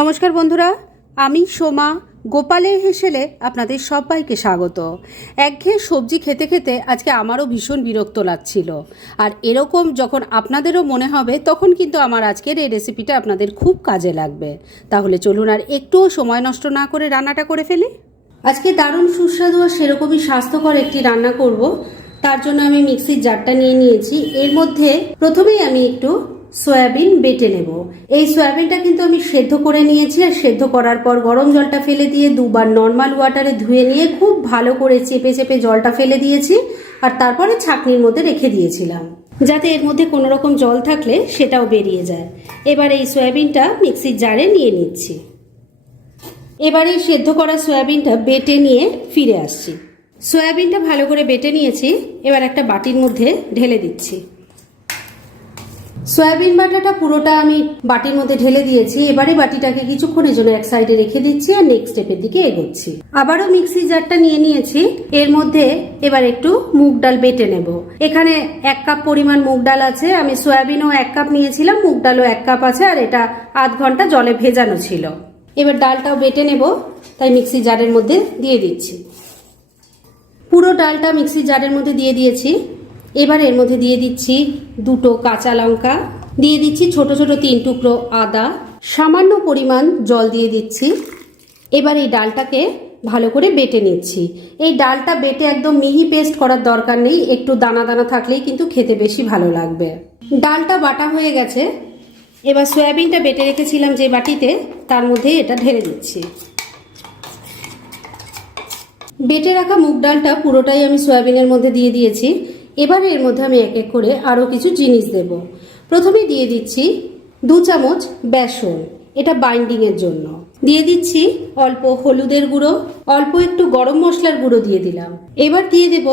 নমস্কার বন্ধুরা, আমি সোমা গোপালের হেসেলে আপনাদের সবাইকে স্বাগত। একঘেয়ে সবজি খেতে খেতে আজকে আমারও ভীষণ বিরক্ত লাগছিল, আর এরকম যখন আপনাদেরও মনে হবে তখন কিন্তু আমার আজকের এই রেসিপিটা আপনাদের খুব কাজে লাগবে। তাহলে চলুন আর একটুও সময় নষ্ট না করে রান্নাটা করে ফেলি। আজকে দারুণ সুস্বাদু আর সেরকমই স্বাস্থ্যকর একটি রান্না করব। তার জন্য আমি মিক্সির জারটা নিয়ে নিয়েছি। এর মধ্যে প্রথমেই আমি একটু সয়াবিন বেটে নেব। এই সয়াবিনটা কিন্তু আমি সেদ্ধ করে নিয়েছি, আর সেদ্ধ করার পর গরম জলটা ফেলে দিয়ে দুবার নর্মাল ওয়াটারে ধুয়ে নিয়ে খুব ভালো করে চেপে চেপে জলটা ফেলে দিয়েছি, আর তারপরে ছাঁকনির মধ্যে রেখে দিয়েছিলাম যাতে এর মধ্যে কোনো রকম জল থাকলে সেটাও বেরিয়ে যায়। এবার এই সয়াবিনটা মিক্সির জারে নিয়ে নিচ্ছি। এবার এই সেদ্ধ করা সয়াবিনটা বেটে নিয়ে ফিরে আসছি। সয়াবিনটা ভালো করে বেটে নিয়েছি, এবার একটা বাটির মধ্যে ঢেলে দিচ্ছি। সয়াবিন বাটাটা পুরোটা আমি বাটির মধ্যে ঢেলে দিয়েছি। এবারে বাটিটাকে কিছুক্ষণের জন্য এক সাইডে রেখে দিচ্ছি আর নেক্সট স্টেপের দিকে এগোচ্ছি। আবারও মিক্সি জারটা নিয়ে নিয়েছি। এর মধ্যে এবার একটু মুগ ডাল বেটে নেব। এখানে 1 কাপ পরিমাণ মুগ ডাল আছে। আমি সয়াবিনও 1 কাপ নিয়েছিলাম, মুগ ডালও 1 কাপ আছে, আর এটা আধ ঘন্টা জলে ভেজানো ছিল। এবার ডালটাও বেটে নেব, তাই মিক্সি জারের মধ্যে দিয়ে দিচ্ছি। পুরো ডালটা মিক্সি জারের মধ্যে দিয়ে দিয়েছি। এবার এর মধ্যে দিয়ে দিচ্ছি 2টো কাঁচা লঙ্কা, দিয়ে দিচ্ছি ছোট ছোট 3 টুকরো আদা, সামান্য পরিমাণ জল দিয়ে দিচ্ছি। এবার এই ডালটাকে ভালো করে বেটে নিচ্ছি। এই ডালটা বেটে একদম মিহি পেস্ট করার দরকার নেই, একটু দানা দানা থাকলেই কিন্তু খেতে বেশি ভালো লাগবে। ডালটা বাটা হয়ে গেছে। এবার সয়াবিনটা বেটে রেখেছিলাম যে বাটিতে, তার মধ্যে এটা ঢেলে দিচ্ছি। বেটে রাখা মুগ ডালটা পুরোটাই আমি সয়াবিনের মধ্যে দিয়ে দিয়েছি। এবার এর মধ্যে আমি এক এক করে আরও কিছু জিনিস দেব। প্রথমে দিয়ে দিচ্ছি 2 চামচ বেসন, এটা বাইন্ডিংয়ের জন্য। দিয়ে দিচ্ছি অল্প হলুদের গুঁড়ো, অল্প একটু গরম মশলার গুঁড়ো দিয়ে দিলাম। এবার দিয়ে দেব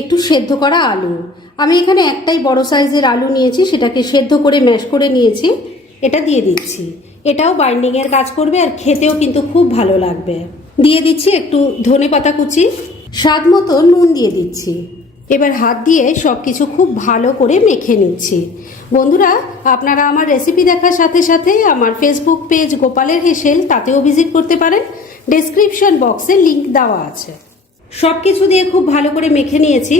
একটু সেদ্ধ করা আলু। আমি এখানে একটাই বড় সাইজের আলু নিয়েছি, সেটাকে সেদ্ধ করে ম্যাশ করে নিয়েছি, এটা দিয়ে দিচ্ছি। এটাও বাইন্ডিংয়ের কাজ করবে আর খেতেও কিন্তু খুব ভালো লাগবে। দিয়ে দিচ্ছি একটু ধনেপাতা কুচি, স্বাদ মতো নুন দিয়ে দিচ্ছি। এবার হাত দিয়ে সবকিছু খুব ভালো করে মেখে নিচ্ছি। বন্ধুরা, আপনারা আমার রেসিপি দেখার সাথে সাথে আমার ফেসবুক পেজ গোপালের হেসেল, তাতেও ভিজিট করতে পারেন। ডেসক্রিপশন বক্সে লিংক দেওয়া আছে। সব কিছু দিয়ে খুব ভালো করে মেখে নিয়েছি।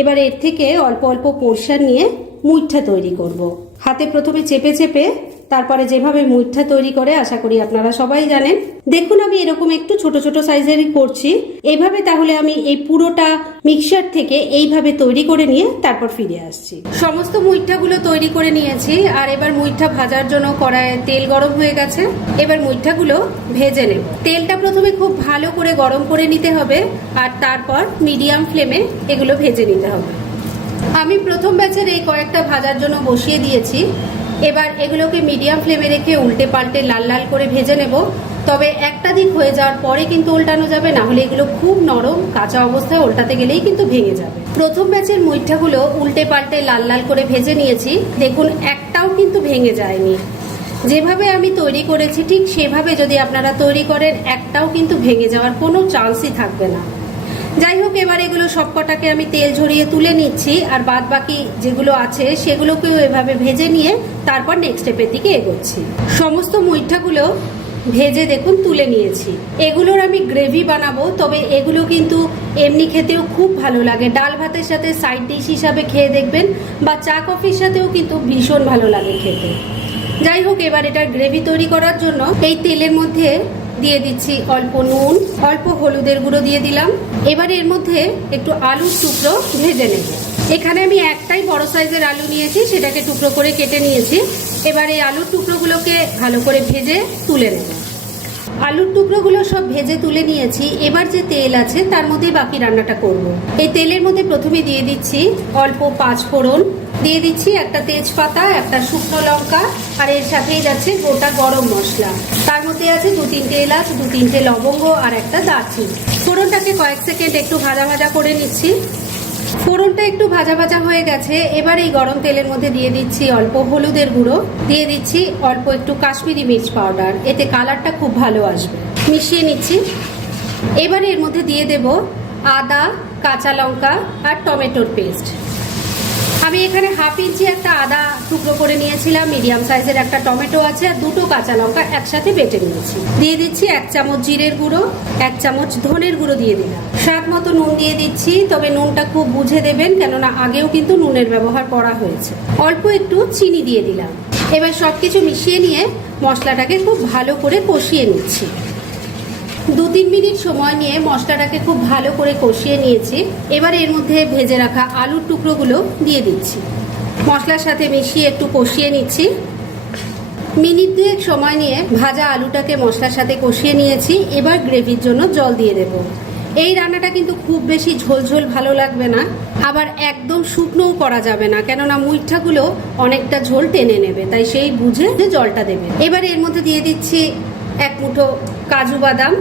এবার এর থেকে অল্প অল্প পোরশন নিয়ে মুইঠা তৈরি করব। হাতে প্রথমে চেপে চেপে তারপরে যেভাবে মুইঠা তৈরি করে আশা করি আপনারা সবাই জানেন। দেখুন আমি এরকম একটু ছোট ছোট সাইজেরই করছি এইভাবে। তাহলে আমি এই পুরোটা মিক্সচার থেকে এইভাবে তৈরি করে নিয়ে তারপর ফিরে আসছি। সমস্ত মুইঠাগুলো তৈরি করে নিয়েছি, আর এবার মুইঠা ভাজার জন্য কড়াইয়ে তেল গরম হয়ে গেছে। এবার মুইঠাগুলো ভেজে নেব। তেলটা প্রথমে খুব ভালো করে গরম করে নিতে হবে, আর তারপর মিডিয়াম ফ্লেমে এগুলো ভেজে নিতে হবে। আমি প্রথম ব্যাচের এই কয়েকটা ভাজার জন্য বসিয়ে দিয়েছি। এবার এগুলোকে মিডিয়াম ফ্লেমে রেখে উল্টে পাল্টে লাল লাল করে ভেজে নেব। তবে একটা দিক হয়ে যাওয়ার পরে কিন্তু উল্টানো যাবে, না হলে এগুলো খুব নরম, কাঁচা অবস্থায় উল্টাতে গেলেই কিন্তু ভেঙে যাবে। প্রথম ব্যাচের মুইঠাগুলো উল্টে পাল্টে লাল লাল করে ভেজে নিয়েছি। দেখুন একটাও কিন্তু ভেঙে যায়নি। যেভাবে আমি তৈরি করেছি ঠিক সেভাবে যদি আপনারা তৈরি করেন, একটাও কিন্তু ভেঙে যাওয়ার কোনো চান্সই থাকবে না। যাই হোক, এবার এগুলো সবকটাকে আমি তেল ঝরিয়ে তুলে নিচ্ছি, আর বাদ বাকি যেগুলো আছে সেগুলোকেও এভাবে ভেজে নিয়ে তারপর নেক্সট স্টেপের দিকে এগোচ্ছি। সমস্ত মুইঠাগুলো ভেজে দেখুন তুলে নিয়েছি। এগুলোর আমি গ্রেভি বানাবো, তবে এগুলো কিন্তু এমনি খেতেও খুব ভালো লাগে। ডাল ভাতের সাথে সাইড ডিশ হিসাবে খেয়ে দেখবেন, বা চা কফির সাথেও কিন্তু ভীষণ ভালো লাগে খেতে। যাই হোক, এবার এটার গ্রেভি তৈরি করার জন্য এই তেলের মধ্যে দিয়ে দিচ্ছি অল্প নুন, অল্প হলুদের গুঁড়ো দিয়ে দিলাম। এবার এর মধ্যে একটু আলুর টুকরো ভেজে নেব। এখানে আমি একটাই বড় সাইজের আলু নিয়েছি, সেটাকে টুকরো করে কেটে নিয়েছি। এবার এই আলুর টুকরোগুলোকে ভালো করে ভেজে তুলে নেব। আলুর টুকরোগুলো সব ভেজে তুলে নিয়েছি। এবার যে তেল আছে তার মধ্যে বাকি রান্নাটা করব। এই তেলের মধ্যে প্রথমে দিয়ে দিচ্ছি অল্প 5 ফোড়ন, দিয়ে দিচ্ছি একটা তেজপাতা, একটা শুকনো লঙ্কা, আর এর সাথেই যাচ্ছে গোটা গরম মশলা। তার মধ্যে আছে 2-3টে এলাচ, 2-3টে লবঙ্গ, আর একটা দারচিনি। ফোড়নটাকে কয়েক সেকেন্ড একটু ভাজা ভাজা করে নিচ্ছি। ফোড়নটা একটু ভাজা ভাজা হয়ে গেছে। এবার এই গরম তেলের মধ্যে দিয়ে দিচ্ছি অল্প হলুদের গুঁড়ো, দিয়ে দিচ্ছি অল্প একটু কাশ্মীরি মির্চ পাউডার, এতে কালারটা খুব ভালো আসবে। মিশিয়ে নিচ্ছি। এবার এর মধ্যে দিয়ে দেব আদা, কাঁচা লঙ্কা আর টমেটোর পেস্ট। আমি এখানে 1/2 ইঞ্চি একটা আদা টুকরো করে নিয়েছিলাম, মিডিয়াম সাইজের একটা টমেটো আছে আর 2টো কাঁচা লঙ্কা একসাথে বেটে নিয়েছি। দিয়ে দিচ্ছি 1 চামচ জিরের গুঁড়ো, 1 চামচ ধনের গুঁড়ো দিয়ে দিলাম। স্বাদ মতো নুন দিয়ে দিচ্ছি, তবে নুনটা খুব বুঝে দেবেন, কেননা আগেও কিন্তু নুনের ব্যবহার করা হয়েছে। অল্প একটু চিনি দিয়ে দিলাম। এবার সবকিছু মিশিয়ে নিয়ে মশলাটাকে খুব ভালো করে কষিয়ে নিচ্ছি। 2-3 মিনিট সময় নিয়ে মশলাটাকে খুব ভালো করে কষিয়ে নিয়েছি। এবার এর মধ্যে ভেজে রাখা আলুর টুকরোগুলো দিয়ে দিচ্ছি। মশলার সাথে মিশিয়ে একটু কষিয়ে নিচ্ছি। মিনিট 2 সময় নিয়ে ভাজা আলুটাকে মশলার সাথে কষিয়ে নিয়েছি। এবার গ্রেভির জন্য জল দিয়ে দেব। এই রান্নাটা কিন্তু খুব বেশি ঝোলঝোল ভালো লাগবে না, আবার একদম শুকনোও করা যাবে না, কেননা মুইঠাগুলো অনেকটা ঝোল টেনে নেবে, তাই সেই বুঝে জলটা দেবে। এবার এর মধ্যে দিয়ে দিচ্ছি 1 মুঠো কাজু বাদাম,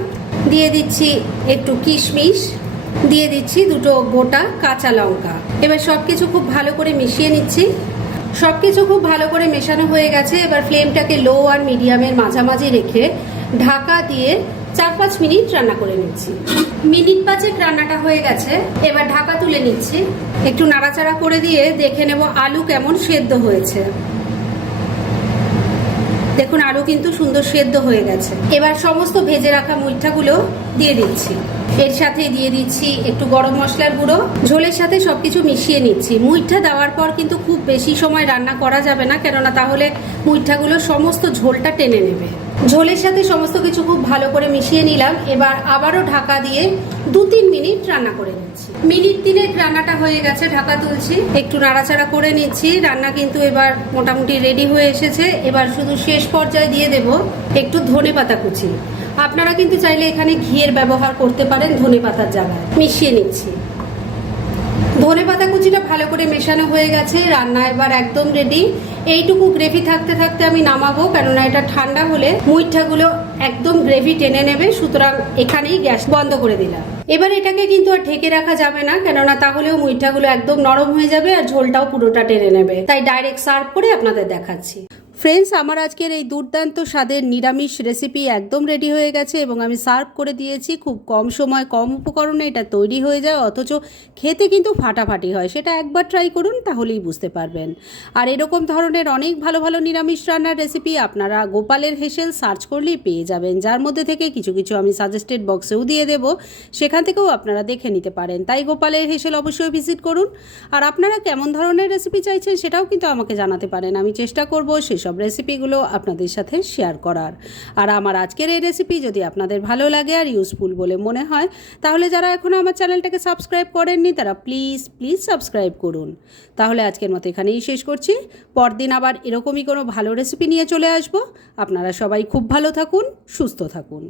দিয়ে দিচ্ছি একটু কিশমিশ, দিয়ে দিচ্ছি 2টো গোটা কাঁচা লঙ্কা। এবার সবকিছু খুব ভালো করে মিশিয়ে নিচ্ছি। সবকিছু খুব ভালো করে মেশানো হয়ে গেছে। এবার ফ্লেমটাকে লো আর মিডিয়ামের মাঝামাঝি রেখে ঢাকা দিয়ে 4-5 মিনিট রান্না করে নিচ্ছি। মিনিট 5 রান্নাটা হয়ে গেছে। এবার ঢাকা তুলে নিচ্ছি। একটু নাড়াচাড়া করে দিয়ে দেখে নেব আলু কেমন সেদ্ধ হয়েছে। দেখুন আলু কিন্তু সুন্দর সেদ্ধ হয়ে গেছে। এবার সমস্ত ভেজে রাখা মুইঠাগুলো দিয়ে দিচ্ছি। এর সাথে দিয়ে দিচ্ছি একটু গরম মশলার গুঁড়ো। ঝোলের সাথে সবকিছু মিশিয়ে নিচ্ছি। মুইঠা দেওয়ার পর কিন্তু খুব বেশি সময় রান্না করা যাবে না, কেননা তাহলে মুইঠাগুলো সমস্ত ঝোলটা টেনে নেবে। ঝোলের সাথে সমস্ত কিছু খুব ভালো করে মিশিয়ে নিলাম। এবার আবারও ঢাকা দিয়ে 2-3 মিনিট রান্না করে নিচ্ছি। মিনিট 3 রান্নাটা হয়ে গেছে, ঢাকা তুলছি, একটু নাড়াচাড়া করে নিচ্ছি। রান্না কিন্তু এবার মোটামুটি রেডি হয়ে এসেছে। এবার শুধু শেষ পর্যায়ে দিয়ে দেব একটু ধনেপাতা কুচি। আপনারা কিন্তু চাইলে এখানে ঘিয়ের ব্যবহার করতে পারেন ধনেপাতার জায়গায়। মিশিয়ে নিচ্ছি। ধনেপাতা কুচিটা ভালো করে মেশানো হয়ে গেছে। রান্না এবার একদম রেডি। এইটুকু গ্রেভি থাকতে থাকতে আমি নামাবো, কেননা এটা ঠান্ডা হলে মুইঠাগুলো একদম গ্রেভি টেনে নেবে। সুতরাং এখানেই গ্যাস বন্ধ করে দিলাম। এবার এটাকে কিন্তু আর ঢেকে রাখা যাবে না, কেননা তাহলেও মুইঠাগুলো একদম নরম হয়ে যাবে আর ঝোলটাও পুরোটা টেনে নেবে। তাই ডাইরেক্ট সার্ভ করে আপনাদের দেখাচ্ছি। ফ্রেন্ডস, আমার আজকের এই দুর্দান্ত স্বাদের নিরামিষ রেসিপি একদম রেডি হয়ে গেছে এবং আমি সার্ভ করে দিয়েছি। খুব কম সময় কম উপকরণে এটা তৈরি হয়ে যায়, অথচ খেতে কিন্তু ফাটাফাটি হয়। সেটা একবার ট্রাই করুন, তাহলেই বুঝতে পারবেন। আর এরকম ধরনের অনেক ভালো ভালো নিরামিষ রান্নার রেসিপি আপনারা গোপালের হেসেল সার্চ করলেই পেয়ে যাবেন, যার মধ্যে থেকে কিছু কিছু আমি সাজেস্টেড বক্সেও দিয়ে দেব, সেখান থেকেও আপনারা দেখে নিতে পারেন। তাই গোপালের হেসেল অবশ্যই ভিজিট করুন। আর আপনারা কেমন ধরনের রেসিপি চাইছেন সেটাও কিন্তু আমাকে জানাতে পারেন। আমি চেষ্টা করব সেসব রেসিপিগুলো আপনাদের সাথে শেয়ার করার। আর আমার আজকের এই রেসিপি যদি আপনাদের ভালো লাগে আর ইউজফুল বলে মনে হয়, তাহলে যারা এখনও আমার চ্যানেলটাকে সাবস্ক্রাইব করেননি তারা প্লিজ সাবস্ক্রাইব করুন। তাহলে আজকের মতো এখানেই শেষ করছি। পরদিন আবার এরকমই কোনো ভালো রেসিপি নিয়ে চলে আসব। আপনারা সবাই খুব ভালো থাকুন, সুস্থ থাকুন।